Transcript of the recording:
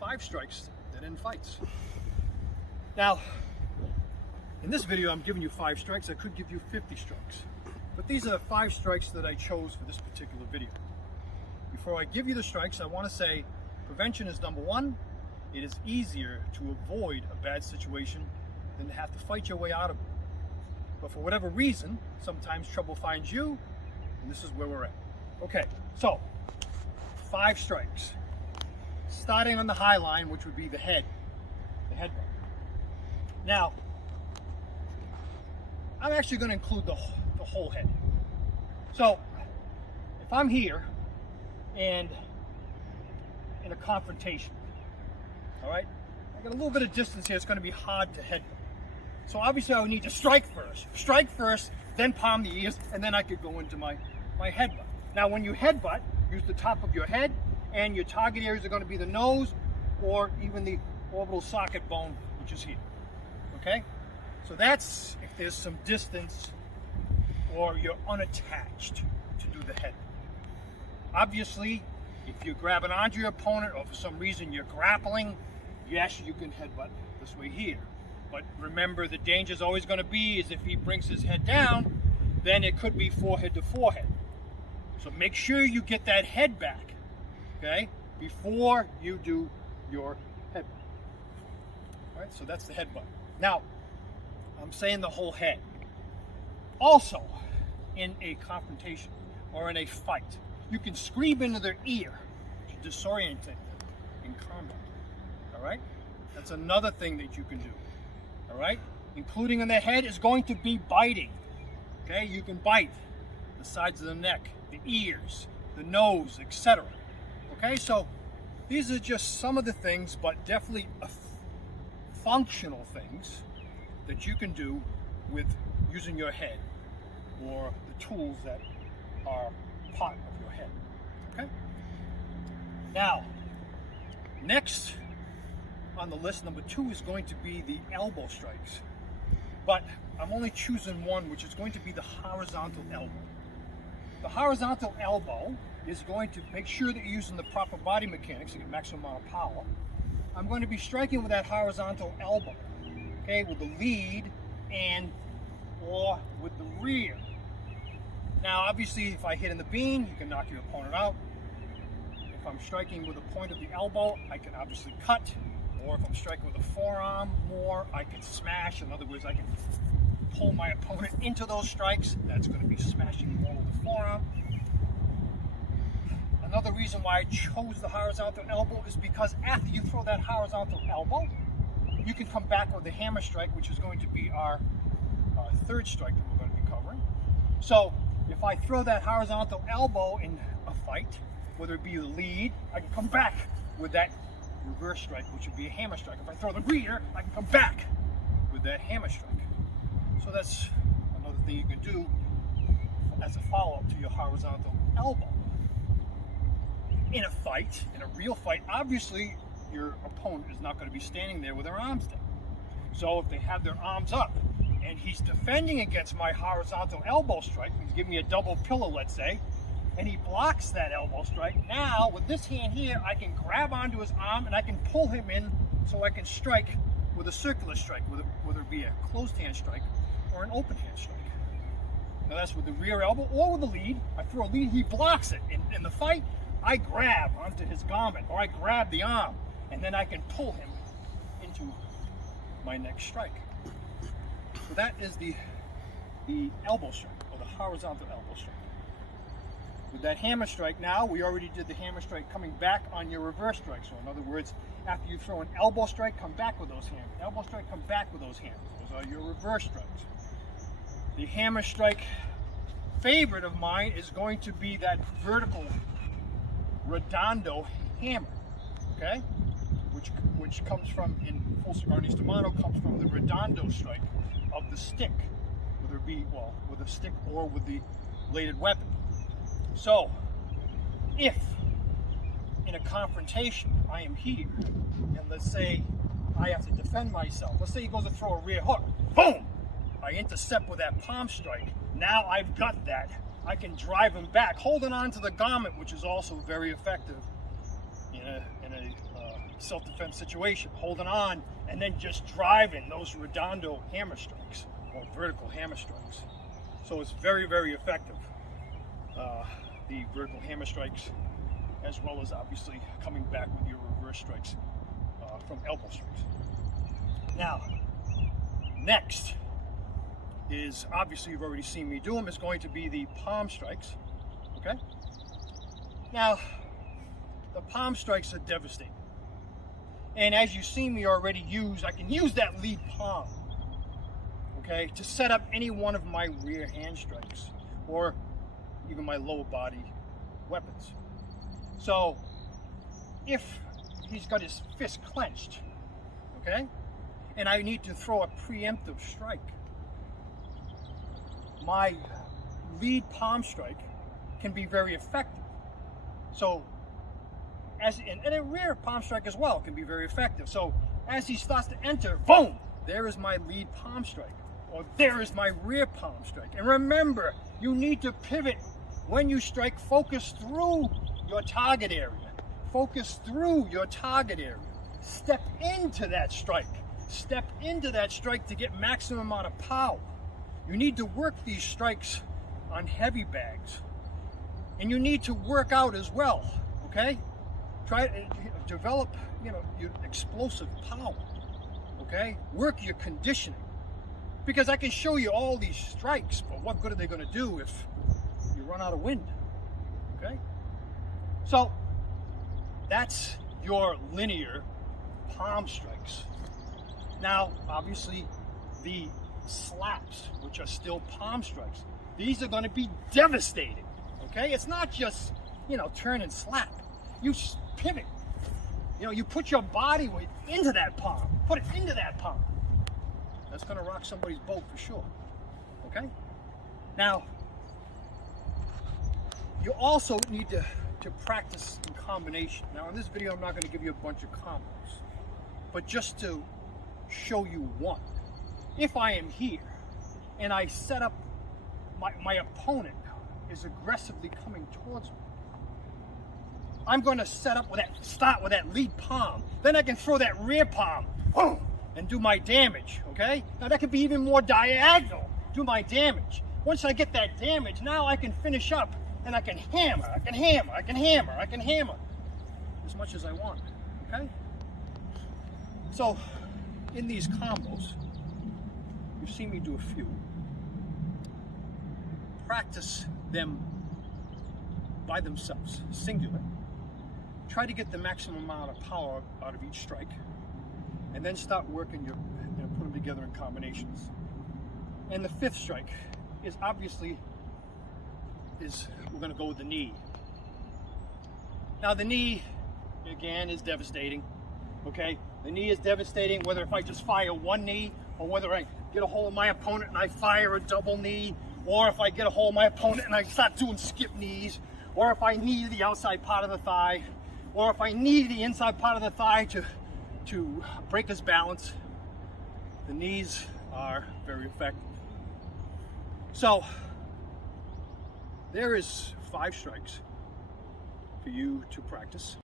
5 strikes that end fights. Now, in this video, I'm giving you 5 strikes. I could give you 50 strikes. But these are the 5 strikes that I chose for this particular video. Before I give you the strikes, I want to say prevention is number 1. It is easier to avoid a bad situation than to have to fight your way out of it. But for whatever reason, sometimes trouble finds you, and this is where we're at. Okay, so 5 strikes. Starting on the high line, which would be the headbutt. Now, I'm actually going to include the whole head. So, if I'm here and in a confrontation, all right, I got a little bit of distance here. It's going to be hard to headbutt. So obviously I would need to strike first, then palm the ears, and then I could go into my headbutt. Now when you headbutt, use the top of your head, and your target areas are going to be the nose or even the orbital socket bone, which is here. Okay? So that's if there's some distance or you're unattached to do the headbutt. Obviously, if you're grabbing onto your opponent or for some reason you're grappling, yes, you can headbutt this way here. But remember, the danger is always going to be is if he brings his head down, then it could be forehead to forehead. So make sure you get that head back, okay, before you do your headbutt. All right, so that's the headbutt. Now, I'm saying the whole head. Also, in a confrontation or in a fight, you can scream into their ear to disorient them in combat. All right, that's another thing that you can do. All right, including on the head is going to be biting. Okay, you can bite the sides of the neck, the ears, the nose, etc. Okay, so these are just some of the things, but definitely functional things that you can do with using your head or the tools that are part of your head. Okay, now next on the list, number 2 is going to be the elbow strikes. But I'm only choosing one, which is going to be the horizontal elbow. The horizontal elbow is going to make sure that you're using the proper body mechanics to get maximum amount of power. I'm going to be striking with that horizontal elbow, okay, with the lead and or with the rear. Now, obviously, if I hit in the bean, you can knock your opponent out. If I'm striking with the point of the elbow, I can obviously cut. Or if I'm striking with a forearm more, I can smash. In other words, I can pull my opponent into those strikes. That's going to be smashing more with the forearm. Another reason why I chose the horizontal elbow is because after you throw that horizontal elbow, you can come back with the hammer strike, which is going to be our 3rd strike that we're going to be covering. So if I throw that horizontal elbow in a fight, whether it be the lead, I can come back with that reverse strike, which would be a hammer strike. If I throw the rear, I can come back with that hammer strike. So that's another thing you can do as a follow-up to your horizontal elbow. In a fight, in a real fight, obviously your opponent is not going to be standing there with their arms down. So if they have their arms up and he's defending against my horizontal elbow strike, he's giving me a double pillow, let's say, and he blocks that elbow strike. Now, with this hand here, I can grab onto his arm and I can pull him in so I can strike with a circular strike, whether it be a closed hand strike or an open hand strike. Now that's with the rear elbow or with the lead. I throw a lead, he blocks it. In the fight, I grab onto his garment or I grab the arm and then I can pull him into my next strike. So that is the elbow strike or the horizontal elbow strike. With that hammer strike now, we already did the hammer strike coming back on your reverse strike. So in other words, after you throw an elbow strike, come back with those hands. Elbow strike, come back with those hands. Those are your reverse strikes. The hammer strike favorite of mine is going to be that vertical redondo hammer, okay? Which comes from, in full Arnis comes from the redondo strike of the stick, whether it be, well, with a stick or with the bladed weapon. So, if in a confrontation I am here, and let's say I have to defend myself, let's say he goes to throw a rear hook, boom! I intercept with that palm strike. Now I've got that. I can drive him back, holding on to the garment, which is also very effective in a self-defense situation. Holding on and then just driving those redondo hammer strikes or vertical hammer strikes. So it's very, very effective. The vertical hammer strikes, as well as obviously coming back with your reverse strikes from elbow strikes. Now, next is, obviously you've already seen me do them, is going to be the palm strikes, okay? Now, the palm strikes are devastating. And as you've seen me already use, I can use that lead palm, okay, to set up any one of my rear hand strikes or even my lower body weapons. So, if he's got his fist clenched, okay, and I need to throw a preemptive strike, my lead palm strike can be very effective. So, and a rear palm strike as well can be very effective. So, as he starts to enter, boom, there is my lead palm strike, or there is my rear palm strike. And remember, you need to pivot when you strike. Focus through your target area. Focus through your target area. Step into that strike. Step into that strike to get maximum amount of power. You need to work these strikes on heavy bags. And you need to work out as well, okay? Try to develop, your explosive power, okay? Work your conditioning. Because I can show you all these strikes, but what good are they going to do if you run out of wind, okay? So, that's your linear palm strikes. Now, obviously, the slaps, which are still palm strikes, these are going to be devastating, okay? It's not just, turn and slap. You pivot. You put your body weight into that palm. Put it into that palm. That's going to rock somebody's boat for sure, okay? Now, you also need to practice in combination. Now, in this video, I'm not going to give you a bunch of combos, but just to show you one. If I am here and I set up, my opponent is aggressively coming towards me, I'm going to start with that lead palm. Then I can throw that rear palm, boom, and do my damage, okay? Now that could be even more diagonal, do my damage. Once I get that damage, now I can finish up and I can hammer, I can hammer, I can hammer, I can hammer as much as I want, okay? So, in these combos, you've seen me do a few. Practice them by themselves, singular. Try to get the maximum amount of power out of each strike, and then start working put them together in combinations. And the fifth strike is obviously, we're going to go with the knee. Now the knee, again, is devastating, okay? The knee is devastating, whether if I just fire one knee, or whether I get a hold of my opponent and I fire a double knee, or if I get a hold of my opponent and I start doing skip knees, or if I knee the outside part of the thigh, or if I knee the inside part of the thigh to break his balance. The knees are very effective. So, there is 5 strikes for you to practice.